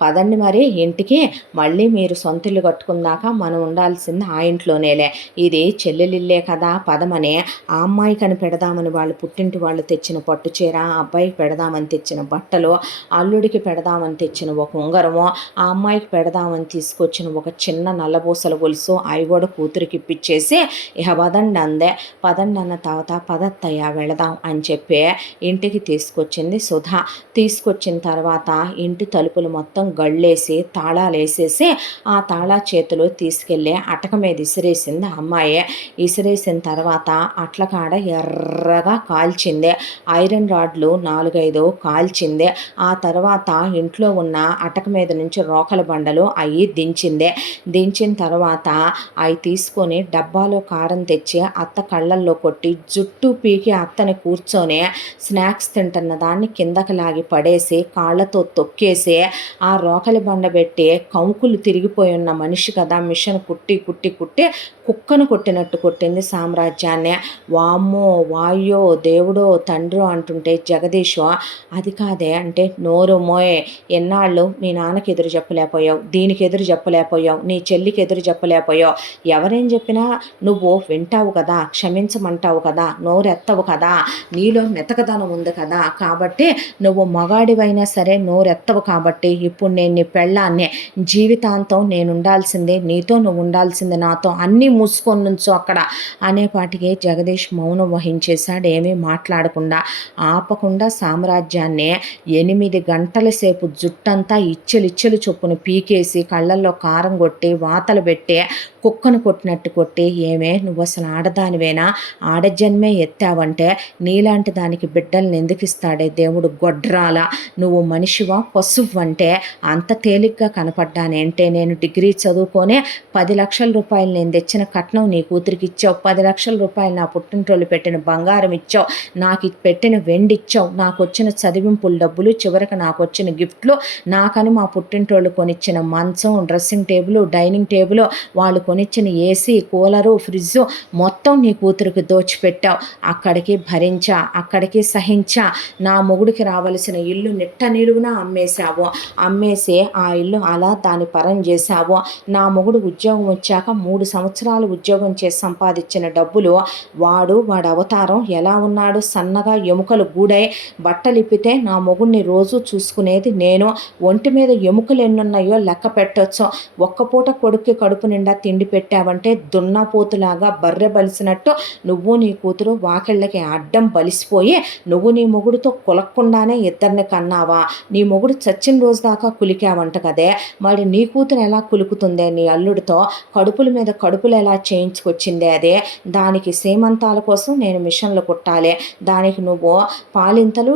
పదండి మరి ఇంటికి, మళ్ళీ మీరు సొంత ఇల్లు కట్టుకుందాక మనం ఉండాల్సింది ఆ ఇంట్లోనేలే, ఇది చెల్లెలిల్లే కదా పదమని ఆ అమ్మాయికని పెడదామని వాళ్ళు పుట్టింటి వాళ్ళు తెచ్చిన పట్టు చీర, ఆ అబ్బాయికి పెడదామని తెచ్చిన బట్టలు, అల్లుడికి పెడదామని తెచ్చిన ఒక ఉంగరము, ఆ అమ్మాయికి పెడదామని తీసుకొచ్చిన ఒక చిన్న నల్లబూసల గొలుసు అవి కూడా కూతురికి ఇప్పించేసి ఇక పదండి అందే. పదండి అన్న తర్వాత పదత్తయ్య వెళదాం అని చెప్పి ఇంటికి తీసుకొచ్చింది సుధ. తీసుకొచ్చిన తర్వాత ఇంటి తలుపులు మొత్తం గళ్ళేసి తాళాలు వేసేసి ఆ తాళా చేతులు తీసుకెళ్ళి అటక మీద ఇసిరేసింది అమ్మాయి. ఇసిరేసిన తర్వాత అట్ల కాడ ఎర్రగా కాల్చింది, ఐరన్ రాడ్లు 4-5 కాల్చింది. ఆ తర్వాత ఇంట్లో ఉన్న అటక మీద నుంచి రోకల బండలు అవి దించింది. దించిన తర్వాత అవి తీసుకొని డబ్బాలో కారం తెచ్చి అత్త కళ్ళల్లో కొట్టి జుట్టు పీకి అత్తని కూర్చొని స్నాక్స్ తింటున్న దాన్ని కిందకి లాగి పడేసి కాళ్ళతో తొక్కేసి ఆ రోకలి బండ పెట్టి కంకులు తిరిగిపోయి ఉన్న మనిషి కదా మిషన్ కుట్టి కుక్కను కొట్టినట్టు కొట్టింది సామ్రాజ్యాన్ని. వామ్మో వాయ్యో దేవుడో తండ్రో అంటుంటే జగదీషు అది కాదే అంటే నోరు మోయే, ఎన్నాళ్ళు మీ నాన్నకి ఎదురు చెప్పలేకపోయావు, దీనికి ఎదురు చెప్పలేకపోయావు, నీ చెల్లికి ఎదురు చెప్పలేకపోయావు, ఎవరేం చెప్పినా నువ్వు వింటావు కదా, క్షమించమంటావు కదా, నోరెత్తవు కదా, నీలో మెతకదనం ఉంది కదా, కాబట్టి నువ్వు మగాడివైనా సరే నోరెత్తవు కాబట్టి ఇప్పుడు నేను నీ పెళ్ళాన్ని, జీవితాంతం నేను ఉండాల్సిందే నీతో, నువ్వు ఉండాల్సిందే నాతో, అన్నీ మూసుకొని నుంచో అక్కడ అనేపాటికి జగదీష్ మౌనం వహించేశాడు. ఏమీ మాట్లాడకుండా ఆపకుండా సామ్రాజ్యాన్ని 8 గంటల సేపు జుట్టంతా ఇచ్చెలిచ్చెలు చొప్పున పీకేసి కళ్ళల్లో కారం కొట్టి వాతలు పెట్టి కుక్కను కొట్టినట్టు కొట్టి, ఏమే నువ్వు అసలు ఆడదానివేనా, ఆడజన్మే ఎత్తావంటే నీలాంటి దానికి బిడ్డల్ని ఎందుకు ఇస్తాడే దేవుడు గొడ్రాల, నువ్వు మనిషివా పశువు అంటే అంత తేలిగ్గా కనపడ్డానేంటే, నేను డిగ్రీ చదువుకొనే 10 లక్షల రూపాయలు నేను తెచ్చిన కట్నం నీ కూతురికి ఇచ్చావు, 10 లక్షల రూపాయలు నా పుట్టింటోళ్ళు పెట్టిన బంగారం ఇచ్చావు, నాకు పెట్టిన వెండి ఇచ్చావు, నాకు వచ్చిన చదివింపుల డబ్బులు, చివరికి నాకు వచ్చిన గిఫ్ట్లు, నాకని మా పుట్టింటోళ్ళు కొనిచ్చిన మంచం, డ్రెస్సింగ్ టేబుల్, డైనింగ్ టేబుల్, వాళ్ళు కొనిచ్చిన ఏసీ, కూలరు, ఫ్రిడ్జ్ మొత్తం నీ కూతురికి దోచిపెట్టావు. అక్కడికి భరించా, అక్కడికి సహించా, నా మొగుడికి రావలసిన ఇల్లు నిట్ట నిలువున అమ్మేశా, అమ్మేశావు. అమ్మేసి ఆ ఇల్లు అలా దాని పరం చేశావు. నా మొగుడు ఉద్యోగం వచ్చాక 3 సంవత్సరాలు ఉద్యోగం చేసి సంపాదించిన డబ్బులు వాడి అవతారం ఎలా ఉన్నాడు? సన్నగా ఎముకలు గూడై బట్టలిప్పితే నా మొగుడిని రోజు చూసుకునేది నేను. ఒంటి మీద ఎముకలు ఎన్నున్నాయో లెక్క పెట్టొచ్చు. ఒక్క పూట కొడుక్కి కడుపు నిండా తిండి పెట్టావంటే దున్నపోతులాగా బర్రె బలిసినట్టు నువ్వు నీ కూతురు వాకిళ్ళకి అడ్డం బలిసిపోయి నువ్వు నీ మొగుడుతో కులక్కుండానే ఇద్దరిని కన్నావా? నీ మొగుడు చచ్చిన రోజు దాకా కులికావంట కదే, మరి నీ కూతురు ఎలా కులుకుతుందే నీ అల్లుడితో? కడుపుల మీద కడుపులు ఎలా చేయించుకొచ్చిందే అదే? దానికి సీమంతాల కోసం నేను మిషన్లు కుట్టాలి, దానికి నువ్వు పాలింతలు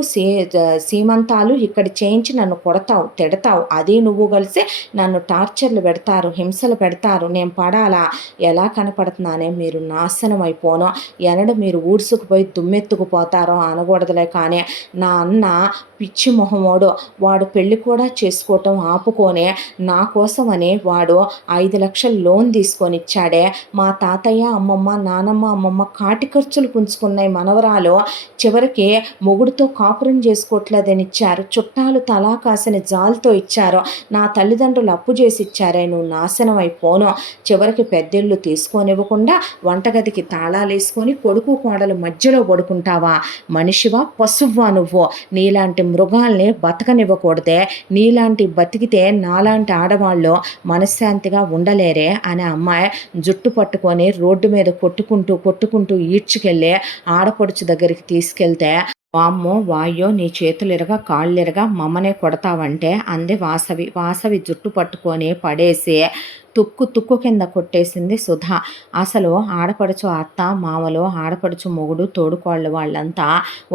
సీమంతాలు ఇక్కడ చేయించి నన్ను కొడతావు, తిడతావు, అది నువ్వు కలిసి నన్ను టార్చర్లు పెడతారు, హింసలు పెడతారు, నేను పడాలా? ఎలా కనపడుతున్నానే మీరు నాశనం అయిపోను, ఎనడు మీరు ఊడ్సుకుపోయి దుమ్మెత్తుకుపోతారో అనకూడదులే. కానీ నా అన్న పిచ్చి మొహమోడు, వాడు పెళ్లి కూడా చేసుకోవటం ఆపుకొనే నా కోసమని వాడు 5 లక్షలు లోన్ తీసుకొని ఇచ్చాడే. మా తాతయ్య అమ్మమ్మ నానమ్మ అమ్మమ్మ కాటి ఖర్చులు పుంజుకున్నాయి మనవరాలు. చివరికి మొగుడుతో కాపురం చేసుకోవట్లేదని ఇచ్చారు. చుట్టాలు తలా కాసిన జాలతో ఇచ్చారు. నా తల్లిదండ్రులు అప్పు చేసి ఇచ్చారే. నువ్వు నాశనం అయిపోను. చివరికి పెద్దిళ్ళు తీసుకోనివ్వకుండా వంటగదికి తాళాలు వేసుకొని కొడుకు కోడలు మధ్యలో పడుకుంటావా? మనిషివా పశువ్వా నువ్వు? నీలాంటి మృగాల్ని బతకనివ్వకూడదే. నీలాంటి బతికితే నాలాంటి ఆడవాళ్ళు మనశ్శాంతిగా ఉండలేరే అని అమ్మాయి జుట్టు పట్టుకొని రోడ్డు మీద కొట్టుకుంటూ ఈడ్చుకెళ్ళి ఆడపడుచు దగ్గరికి తీసుకెళ్తే, వామ్మో వాయ్యో నీ చేతులిరగా కాళ్ళిరగా మమ్మనే కొడతావంటే అంది వాసవి. వాసవి జుట్టు పట్టుకొని పడేసి తుక్కు కింద కొట్టేసింది సుధా. అసలు ఆడపడుచు అత్త మామలు, ఆడపడుచు మొగుడు, తోడుకోళ్ళు వాళ్ళంతా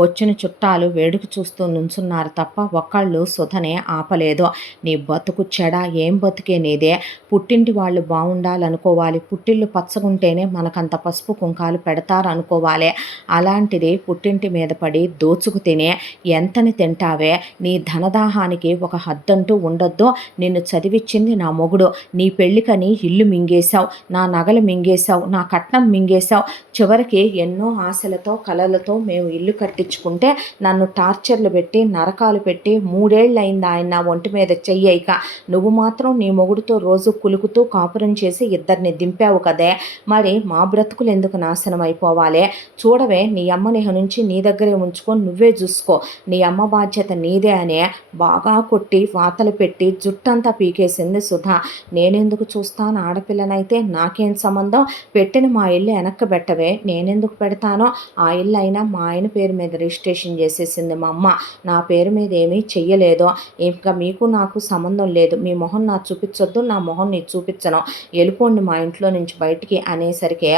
వచ్చిన చుట్టాలు వేడుక చూస్తూ నుంచున్నారు తప్ప ఒక్కళ్ళు సుధనే ఆపలేదు. నీ బతుకు చెడా, ఏం బతుకే నీదే? పుట్టింటి వాళ్ళు బాగుండాలనుకోవాలి, పుట్టిళ్ళు పచ్చగుంటేనే మనకంత పసుపు కుంకాలు పెడతారనుకోవాలి. అలాంటిది పుట్టింటి మీద పడి దోచుకు తినే ఎంతని తింటావే? నీ ధనదాహానికి ఒక హద్దంటూ ఉండొద్దు. నిన్ను చదివిచ్చింది నా మొగుడు. నీ పెళ్లికని ఇల్లు మింగేశావు, నా నగలు మింగేశావు, నా కట్నం మింగేశావు. చివరికి ఎన్నో ఆశలతో కలలతో మేము ఇల్లు కట్టించుకుంటే నన్ను టార్చర్లు పెట్టి నరకాలు పెట్టి 3 ఏళ్ళయింది ఆయన నా ఒంటి మీద చెయ్యక. నువ్వు మాత్రం నీ మొగుడుతో రోజు కులుకుతూ కాపురం చేసి ఇద్దరిని దింపావు కదే. మరి మా బ్రతుకులు ఎందుకు నాశనం అయిపోవాలి? చూడవే, నీ అమ్మని నుంచి నీ దగ్గరే ఉంచుకొని నువ్వే చూసుకో, నీ అమ్మ బాధ్యత నీదే అనే బాగా కొట్టి వాతలు పెట్టి జుట్టంతా పీకేసింది సుధా. నేనెందుకు చూస్తాను ఆడపిల్లనైతే? నాకేం సంబంధం? పెట్టిన మా ఇల్లు వెనక్కి పెట్టవే. నేనెందుకు పెడతానో? ఆ ఇల్లు అయినా మా ఆయన పేరు మీద రిజిస్ట్రేషన్ చేసేసింది మా అమ్మ, నా పేరు మీద ఏమీ చెయ్యలేదు. ఇంకా మీకు నాకు సంబంధం లేదు. మీ మొహం నాకు చూపించొద్దు, నా మొహం నీకు చూపించను, వెళ్ళిపోండి మా ఇంట్లో నుంచి బయటికి అనేసరికి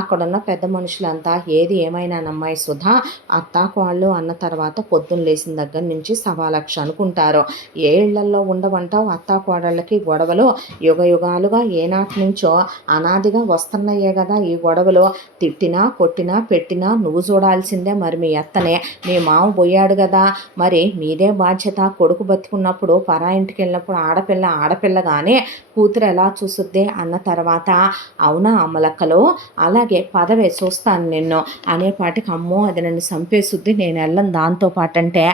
అక్కడున్న పెద్ద మనుషులంతా ఏది ఏమైనానమ్మాయి సుధా, అత్తాకోళ్ళు అన్న తర్వాత పొద్దున్న లేచిన దగ్గర నుంచి 1,00,000 అనుకుంటారు. ఏ ఇళ్లల్లో ఉండవంటావు అత్తాకోడళ్ళకి గొడవలు? యుగాలుగా ఏనాటి నుంచో అనాదిగా వస్తున్నాయే కదా ఈ గొడవలు. తిట్టినా కొట్టినా పెట్టినా నువ్వు చూడాల్సిందే. మరి మీ అత్తనే, మీ మామ పోయాడు కదా, మరి మీదే బాధ్యత. కొడుకు బతుకున్నప్పుడు పరా ఇంటికి వెళ్ళినప్పుడు ఆడపిల్లగానే కూతురు ఎలా చూసుద్ది అన్న తర్వాత, అవునా అమ్మలక్కలు, అలాగే పదవే చూస్తాను నిన్ను అనేపాటికి, అమ్మో అది నన్ను చంపేసుద్ది, నేను వెళ్ళను దాంతో పాటంటే,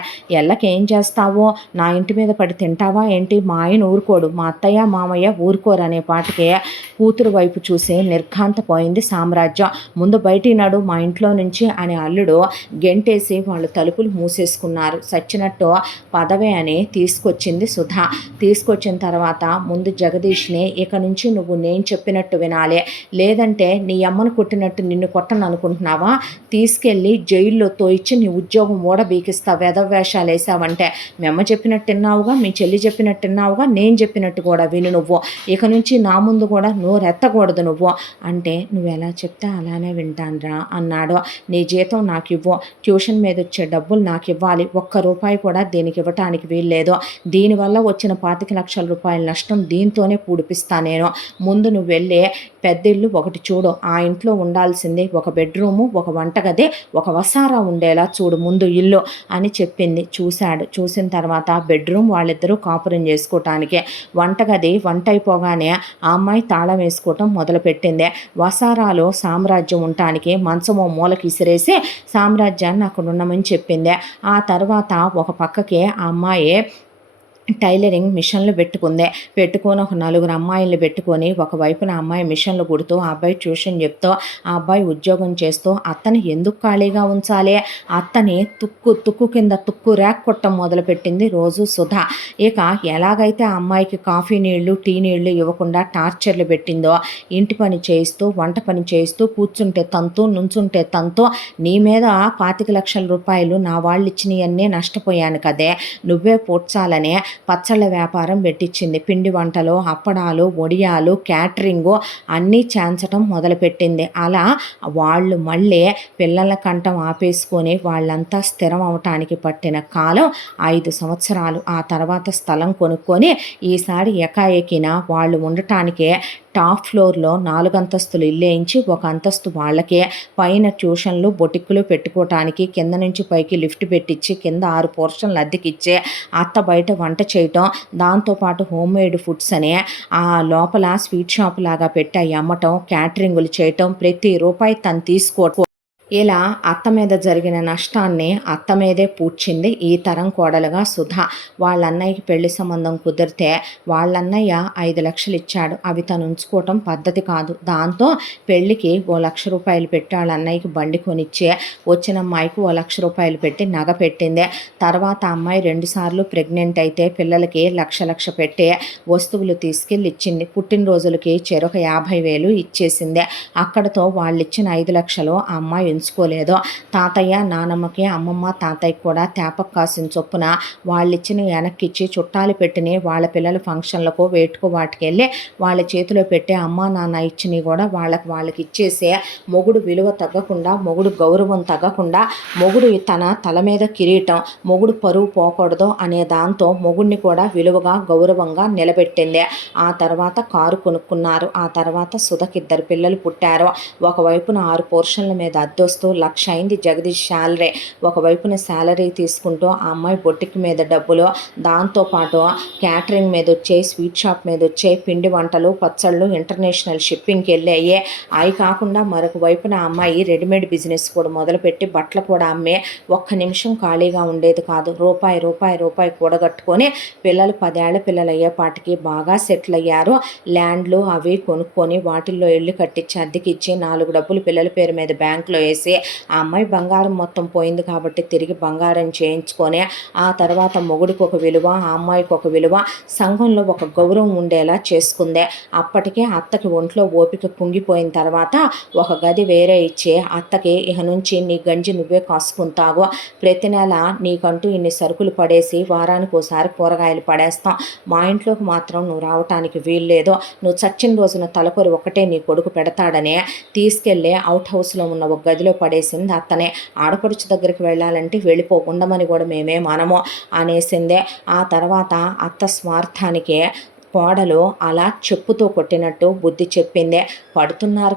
ఎల్లకేం చేస్తావో? నా ఇంటి మీద పడి తింటావా ఏంటి? మా ఆయన ఊరుకోడు, మా అత్తయ్య మామయ్య ఊరుకోరనే పాటికే కూతురు వైపు చూసి నిర్ఘాంతపోయింది సామ్రాజ్యం. ముందు బయటికి నడు మా ఇంట్లో నుంచి అని అల్లుడు గెంటేసి వాళ్ళు తలుపులు మూసేసుకున్నారు. సచ్చినట్టు పదవే అని తీసుకొచ్చింది సుధా. తీసుకొచ్చిన తర్వాత ముందు జగదీష్ని, ఇక నుంచి నువ్వు నేను చెప్పినట్టు వినాలి, లేదంటే నీ అమ్మను కొట్టినట్టు నిన్ను కొట్టను అనుకుంటున్నావా? తీసుకెళ్ళి జైల్లో తోయిచ్చి నీ ఉద్యోగం ఓడబీకిస్తా వేషాలు వేసావంటే. మీ అమ్మ చెప్పినట్టు విన్నావుగా, మీ చెల్లి చెప్పినట్టు విన్నావుగా, నేను చెప్పినట్టు కూడా విను నువ్వు. ఇక నుంచి నా ముందు కూడా నోరెత్తకూడదు నువ్వు అంటే. నువ్వు ఎలా చెప్తే అలానే వింటానురా అన్నాడు. నీ జీతం నాకు ఇవ్వు, ట్యూషన్ మీద వచ్చే డబ్బులు నాకు ఇవ్వాలి, ₹1 కూడా దీనికి ఇవ్వటానికి వీల్లేదు. దీనివల్ల వచ్చిన 25 లక్షల రూపాయల నష్టం దీంతోనే పూడిపిస్తా నేను. ముందు నువ్వు వెళ్ళే పెద్దిల్లు ఒకటి చూడు, ఆ ఇంట్లో ఉండాల్సింది ఒక బెడ్రూము, ఒక వంటగది, ఒక వసారా ఉండేలా చూడు ముందు ఇల్లు అని చెప్పింది. చూశాడు. చూసిన తర్వాత బెడ్రూమ్ వాళ్ళిద్దరూ కాపురం చేసుకోవటానికి, వంటగది వంట అయిపోగానే ఆ అమ్మాయి తాళం వేసుకోవటం మొదలుపెట్టింది. వసారాలో సామ్రాజ్యం ఉండటానికి మంచమో మూలకి ఇసిరేసి సామ్రాజ్యాన్ని అక్కడ ఉండమని చెప్పింది. ఆ తర్వాత ఒక పక్కకి ఆ అమ్మాయి టైలరింగ్ మిషన్లు పెట్టుకొని ఒక నలుగురు అమ్మాయిల్ని పెట్టుకొని ఒకవైపున అమ్మాయి మిషన్లు కుడుతూ ఆ అబ్బాయి ట్యూషన్ చెప్తూ ఆ అబ్బాయి ఉద్యోగం చేస్తూ అత్తని ఎందుకు ఖాళీగా ఉంచాలి, అత్తని తుక్కు కింద తుక్కు ర్యాక్ కొట్టం మొదలుపెట్టింది రోజు సుధా. ఇక ఎలాగైతే ఆ అమ్మాయికి కాఫీ నీళ్లు టీ నీళ్లు ఇవ్వకుండా టార్చర్లు పెట్టిందో, ఇంటి పని చేయిస్తూ వంట పని చేయిస్తూ కూర్చుంటే తంతు నుంచుంటే తంతు, నీ మీద 25,00,000 రూపాయలు నా వాళ్ళు ఇచ్చినవన్నీ నష్టపోయాను కదే, నువ్వే పూడ్చాలనే పచ్చళ్ళ వ్యాపారం పెట్టించింది. పిండి వంటలు, అప్పడాలు, వడియాలు, క్యాటరింగు అన్నీ చేంచటం మొదలుపెట్టింది. అలా వాళ్ళు మళ్ళీ పిల్లల కంఠం ఆపేసుకొని వాళ్ళంతా స్థిరం అవటానికి పట్టిన కాలం 5 సంవత్సరాలు. ఆ తర్వాత స్థలం కొనుక్కొని ఈసారి ఎకాఎకిన వాళ్ళు ఉండటానికే టాప్ ఫ్లోర్లో 4 అంతస్తులు ఇల్లేయించి 1 అంతస్తు వాళ్ళకే, పైన ట్యూషన్లు బొటిక్కులు పెట్టుకోవటానికి కింద నుంచి పైకి లిఫ్ట్ పెట్టించి కింద 6 పోర్షన్లు అద్దెకిచ్చే, అత్త బయట వంట చేయటం, దాంతోపాటు హోమ్ మేడ్ ఫుడ్స్ అని ఆ లోపల స్వీట్ షాప్ లాగా పెట్టి అవి అమ్మటం, క్యాటరింగులు చేయటం, ప్రతి రూపాయి తను తీసుకోవటం. ఇలా అత్త మీద జరిగిన నష్టాన్ని అత్త మీదే పూడ్చింది ఈ తరం కోడలుగా సుధ. వాళ్ళ అన్నయ్యకి పెళ్లి సంబంధం కుదిరితే వాళ్ళన్నయ్య 5 లక్షలు ఇచ్చాడు. అవి తను ఉంచుకోవటం పద్ధతి కాదు. దాంతో పెళ్లికి 1,00,000 రూపాయలు పెట్టి వాళ్ళ అన్నయ్యకి బండి కొనిచ్చే, వచ్చిన అమ్మాయికి 1,00,000 రూపాయలు పెట్టి నగ పెట్టింది. తర్వాత అమ్మాయి 2 సార్లు ప్రెగ్నెంట్ అయితే పిల్లలకి లక్ష పెట్టి వస్తువులు తీసుకెళ్ళి ఇచ్చింది. పుట్టినరోజులకి చెరొక 50,000 ఇచ్చేసింది. అక్కడతో వాళ్ళు ఇచ్చిన 5 లక్షలు ఆ అమ్మాయి ఉంచుకోలేదు. తాతయ్య నానమ్మకి, అమ్మమ్మ తాతయ్యకి కూడా తేపకు కాసిన చొప్పున వాళ్ళిచ్చిన వెనక్కిచ్చి చుట్టాలు పెట్టిన వాళ్ళ పిల్లల ఫంక్షన్లకు వేటుకు వాటికి వెళ్ళి వాళ్ళ చేతిలో పెట్టి అమ్మ నాన్న ఇచ్చినవి కూడా వాళ్ళకి ఇచ్చేసే, మొగుడు విలువ తగ్గకుండా, మొగుడు గౌరవం తగ్గకుండా, మొగుడు తన తల మీద కిరీటం, మొగుడు పరువు పోకూడదు అనే దాంతో మొగుడిని కూడా విలువగా గౌరవంగా నిలబెట్టింది. ఆ తర్వాత కారు కొనుక్కున్నారు. ఆ తర్వాత సుధకి 2 పిల్లలు పుట్టారు. ఒకవైపున 6 పోర్షన్ల మీద అద్దొస్తూ 1,00,000 అయింది జగదీష్ శాలరీ. ఒకవైపున శాలరీ తీసుకుంటూ ఆ అమ్మాయి బొట్టికి మీద డబ్బులు, దాంతోపాటు క్యాటరింగ్ మీద వచ్చే, స్వీట్ షాప్ మీద వచ్చే, పిండి వంటలు పచ్చళ్ళు ఇంటర్నేషనల్ షిప్పింగ్కి వెళ్ళాయి. అవి కాకుండా మరొక వైపున ఆ అమ్మాయి రెడీమేడ్ బిజినెస్ కూడా మొదలుపెట్టి బట్టలు కూడా అమ్మే, ఒక్క నిమిషం ఖాళీగా ఉండేది కాదు. రూపాయి కూడగట్టుకొని పిల్లలు 10 ఏళ్ల పిల్లలు అయ్యేపాటికి బాగా సెటిల్ అయ్యారు. ల్యాండ్లు అవి కొనుక్కొని వాటిల్లో ఇల్లు కట్టించి అద్దెకిచ్చి 4 డబ్బులు పిల్లల పేరు మీద బ్యాంకులో వేసి, ఆ అమ్మాయి బంగారం మొత్తం పోయింది కాబట్టి తిరిగి బంగారం చేయించుకొని, ఆ తర్వాత మొగుడికి ఒక విలువ, ఆ అమ్మాయికి ఒక విలువ, సంఘంలో ఒక గౌరవం ఉండేలా చేసుకుంది. అప్పటికే అత్తకి ఒంట్లో ఓపిక కుంగిపోయిన తర్వాత ఒక గది వేరే ఇచ్చి, అత్తకి ఇక నుంచి నీ గంజి నువ్వే కాసుకుంటావు, ప్రతి నెల నీకంటూ ఇన్ని సరుకులు పడేసి వారానికి ఒకసారి కూరగాయలు పడేస్తాం, మా ఇంట్లోకి మాత్రం నువ్వు రావటానికి వీల్లేదు, నువ్వు చచ్చిన రోజున తలకొరి ఒకటే నీ కొడుకు పెడతాడని తీసుకెళ్ళి అవుట్ హౌస్లో ఉన్న ఒక గదిలో పడేసింది అత్తనే. ఆడపడుచు దగ్గరికి వెళ్ళాలంటే వెళ్ళిపో, ఉండమని కూడా మేమేమనము అనేసిందే. ఆ తర్వాత అత్త స్వార్థానికి కోడలు అలా చెప్పుతో కొట్టినట్టు బుద్ధి చెప్పిందే. పడుతున్నారు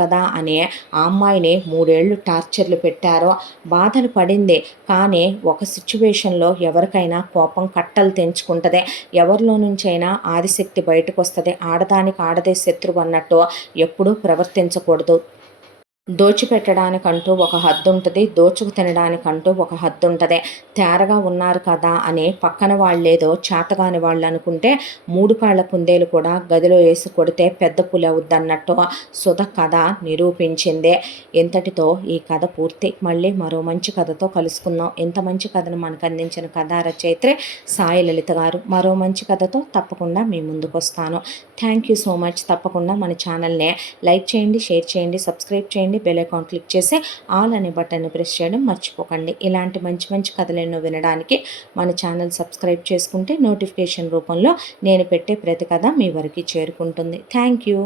కదా అని ఆ అమ్మాయిని 3 ఏళ్ళు టార్చర్లు పెట్టారో, బాధలు పడింది. కానీ ఒక సిచ్యువేషన్లో ఎవరికైనా కోపం కట్టలు తెంచుకుంటుంది. ఎవరిలో నుంచైనా ఆదిశక్తి బయటకు వస్తుంది. ఆడదానికి ఆడదే శత్రువు అన్నట్టు ఎప్పుడూ ప్రవర్తించకూడదు. దోచిపెట్టడానికంటూ ఒక హద్దు ఉంటుంది, దోచుకు తినడానికంటూ ఒక హద్దు ఉంటుంది. తేరగా ఉన్నారు కదా అని పక్కన వాళ్ళేదో చేతగాని వాళ్ళు అనుకుంటే 3 కాళ్ళ కుందేలు కూడా గదిలో వేసి కొడితే పెద్ద పులి అవుద్దన్నట్టు సుధ కథ నిరూపించింది. ఇంతటితో ఈ కథ పూర్తి. మళ్ళీ మరో మంచి కథతో కలుసుకుందాం. ఇంత మంచి కథను మనకు అందించిన కథా రచయిత్రి సాయి లలిత గారు. మరో మంచి కథతో తప్పకుండా మీ ముందుకు వస్తాను. Thank you so much. తప్పకుండా మన ఛానల్ని లైక్ చేయండి, షేర్ చేయండి, సబ్స్క్రైబ్ చేయండి, బెల్ ఐకాన్ క్లిక్ చేసి ఆల్ అనే బటన్ని ప్రెస్ చేయడం మర్చిపోకండి. ఇలాంటి మంచి మంచి కథలు ఎన్నో వినడానికి మన ఛానల్ సబ్స్క్రైబ్ చేసుకుంటే నోటిఫికేషన్ రూపంలో నేను పెట్టే ప్రతి కథ మీ వరకు చేరుకుంటుంది. Thank you.